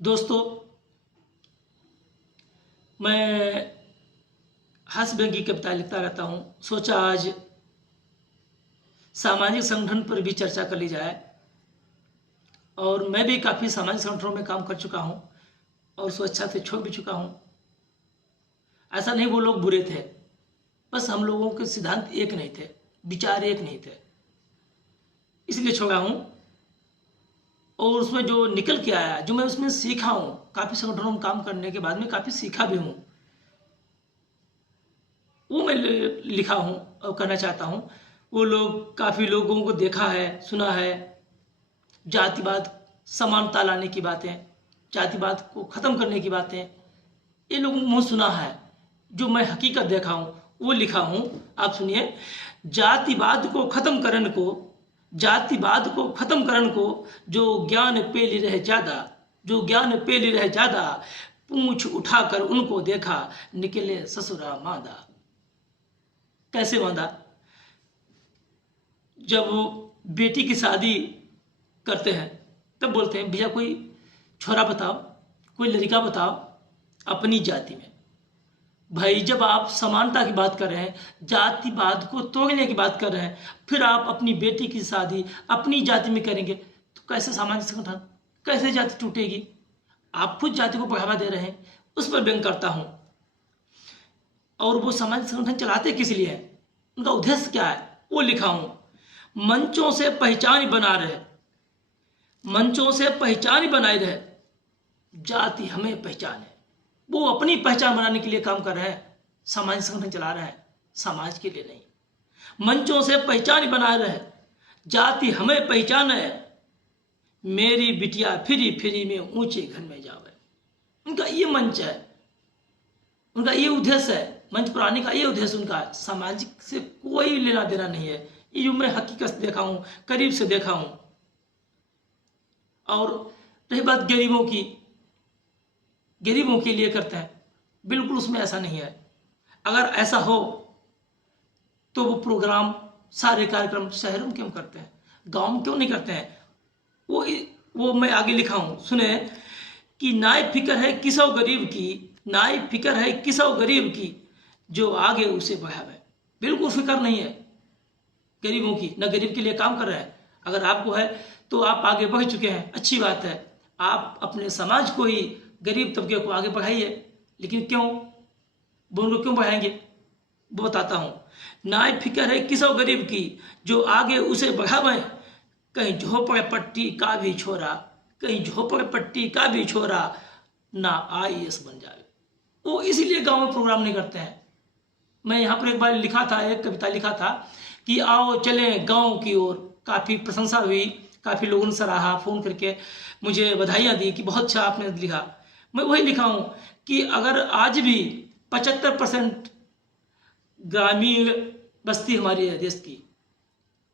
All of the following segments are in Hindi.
दोस्तों, मैं हास्य व्यंग्य की कविता लिखता रहता हूँ। सोचा आज सामाजिक संगठन पर भी चर्चा कर ली जाए। और मैं भी काफ़ी सामाजिक संगठनों में काम कर चुका हूँ और स्वेच्छा से छोड़ भी चुका हूँ। ऐसा नहीं वो लोग बुरे थे, बस हम लोगों के सिद्धांत एक नहीं थे, विचार एक नहीं थे, इसलिए छोड़ा हूँ। और उसमें जो निकल के आया, जो मैं उसमें सीखा हूँ, काफ़ी संगठनों में काम करने के बाद में काफ़ी सीखा भी हूँ, वो मैं लिखा हूँ और करना चाहता हूँ। वो लोग काफ़ी लोगों को देखा है, सुना है, जातिवाद समानता लाने की बातें, जातिवाद को ख़त्म करने की बातें ये लोगों मुँह सुना है। जो मैं हकीकत देखा हूँ वो लिखा हूँ। आप सुनिए। जातिवाद को ख़त्म करने को, जातिवाद को ख़त्म करने को जो ज्ञान पे ली रहे ज़्यादा, जो ज्ञान पे ली रहे ज़्यादा, पूंछ उठाकर उनको देखा निकले ससुरा मादा। कैसे बांधा? जब बेटी की शादी करते हैं तब बोलते हैं भैया कोई छोरा बताओ, कोई लड़का बताओ अपनी जाति में। भाई जब आप समानता की बात कर रहे हैं, जातिवाद को तोड़ने की बात कर रहे हैं, फिर आप अपनी बेटी की शादी अपनी जाति में करेंगे तो कैसे सामाजिक संगठन, कैसे जाति टूटेगी? आप खुद जाति को बढ़ावा दे रहे हैं, उस पर व्यंग करता हूँ। और वो सामाजिक संगठन चलाते किस लिए हैं, उनका उद्देश्य क्या है, वो लिखा हूं। मंचों से पहचान बना रहे, मंचों से पहचान बनाए रहे, जाति हमें पहचान है। वो अपनी पहचान बनाने के लिए काम कर रहे हैं, सामाजिक संगठन चला रहे हैं, समाज के लिए नहीं। मंचों से पहचान बनाए रहे, जाति हमें पहचान है, मेरी बिटिया फिरी फिरी में ऊंचे घर में जावे। उनका ये मंच है, उनका ये उद्देश्य है, मंच पर आने का ये उद्देश्य उनका है। सामाजिक से कोई लेना देना नहीं है। ये जो मैं हकीकत देखा हूँ, करीब से देखा हूँ। और रही बात गरीबों की, गरीबों के लिए करते हैं, बिल्कुल उसमें ऐसा नहीं है। अगर ऐसा हो तो वो प्रोग्राम, सारे कार्यक्रम शहरों में क्यों करते हैं, गाँव में क्यों नहीं करते हैं? वो मैं आगे लिखा हूँ, सुने कि नाय फिक्र है किसो गरीब की, नाय फिक्र है किसो गरीब की, जो आगे उसे बढ़ावे। बिल्कुल फिक्र नहीं है गरीबों की, न गरीब के लिए काम कर रहे हैं। अगर आपको है तो आप आगे बढ़ चुके हैं, अच्छी बात है। आप अपने समाज को ही, गरीब तबके को आगे बढ़ाइए। लेकिन क्यों, वो उनको क्यों बढ़ाएंगे, वो बताता हूँ। नाय फिक्र है किसो गरीब की, जो आगे उसे बढ़ावे। कहीं झोपड़पट्टी का भी छोरा, कहीं झोपड़पट्टी का भी छोरा ना IAS बन जाए। वो इसीलिए गांव में प्रोग्राम नहीं करते हैं। मैं यहाँ पर एक बार लिखा था, एक कविता लिखा था कि आओ चलें गांव की ओर। काफ़ी प्रशंसा हुई, काफ़ी लोगों ने सराहा, फ़ोन करके मुझे बधाइयाँ दी कि बहुत अच्छा आपने लिखा। मैं वही लिखा हूँ कि अगर आज भी 75% ग्रामीण बस्ती हमारी है देश की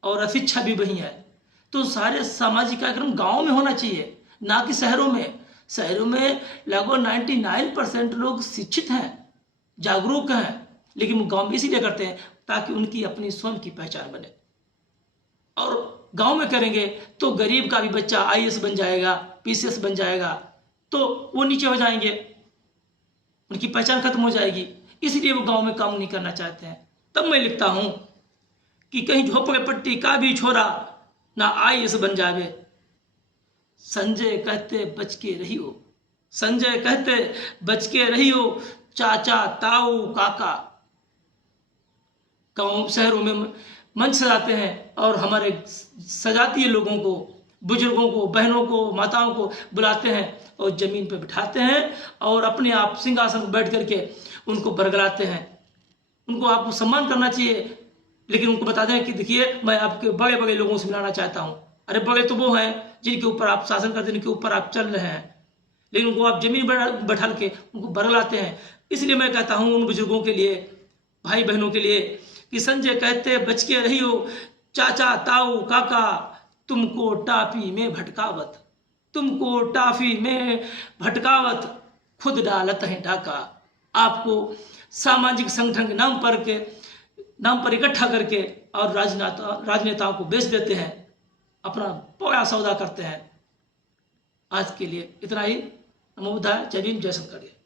और अशिक्षा भी वही है, तो सारे सामाजिक कार्यक्रम गाँव में होना चाहिए, ना कि शहरों में। शहरों में लगभग 99% लोग शिक्षित हैं, जागरूक हैं, लेकिन वो गाँव में इसीलिए करते हैं ताकि उनकी अपनी स्वयं की पहचान बने। और गांव में करेंगे तो गरीब का भी बच्चा IAS बन जाएगा, PCS बन जाएगा, तो वो नीचे हो जाएंगे, उनकी पहचान खत्म हो जाएगी। इसलिए वो गांव में काम नहीं करना चाहते हैं। तब मैं लिखता हूं कि कहीं झोपड़पट्टी का भी छोरा ना IAS बन जावे। संजय कहते बच के रहियो, संजय कहते बच के रहियो, चाचा ताऊ काका। गाँव शहरों में मंच सजाते हैं और हमारे सजातीय लोगों को, बुजुर्गों को, बहनों को, माताओं को बुलाते हैं और ज़मीन पर बिठाते हैं और अपने आप सिंहासन पर बैठ करके उनको बरगलाते हैं। उनको आपको सम्मान करना चाहिए, लेकिन उनको बताते हैं कि देखिए मैं आपके बड़े बड़े लोगों से मिलाना चाहता हूँ। अरे बड़े तो वो हैं जिनके ऊपर आप शासन करते हैं, जिनके ऊपर आप चल रहे हैं, लेकिन उनको आप जमीन पर बैठा के उनको बरगलाते हैं। इसलिए मैं कहता हूँ उन बुजुर्गों के लिए, भाई बहनों के लिए कि संजय कहते बच के रहियो, चाचा ताऊ काका, तुमको टाफी में भटकावत, तुमको टाफी में भटकावत, खुद डालत है डाका। आपको सामाजिक संगठन के नाम पर इकट्ठा करके और राजनेताओं को बेच देते हैं, अपना बड़ा सौदा करते हैं। आज के लिए इतना ही। नमो बुद्धाय। जय भीम, जय शंकर।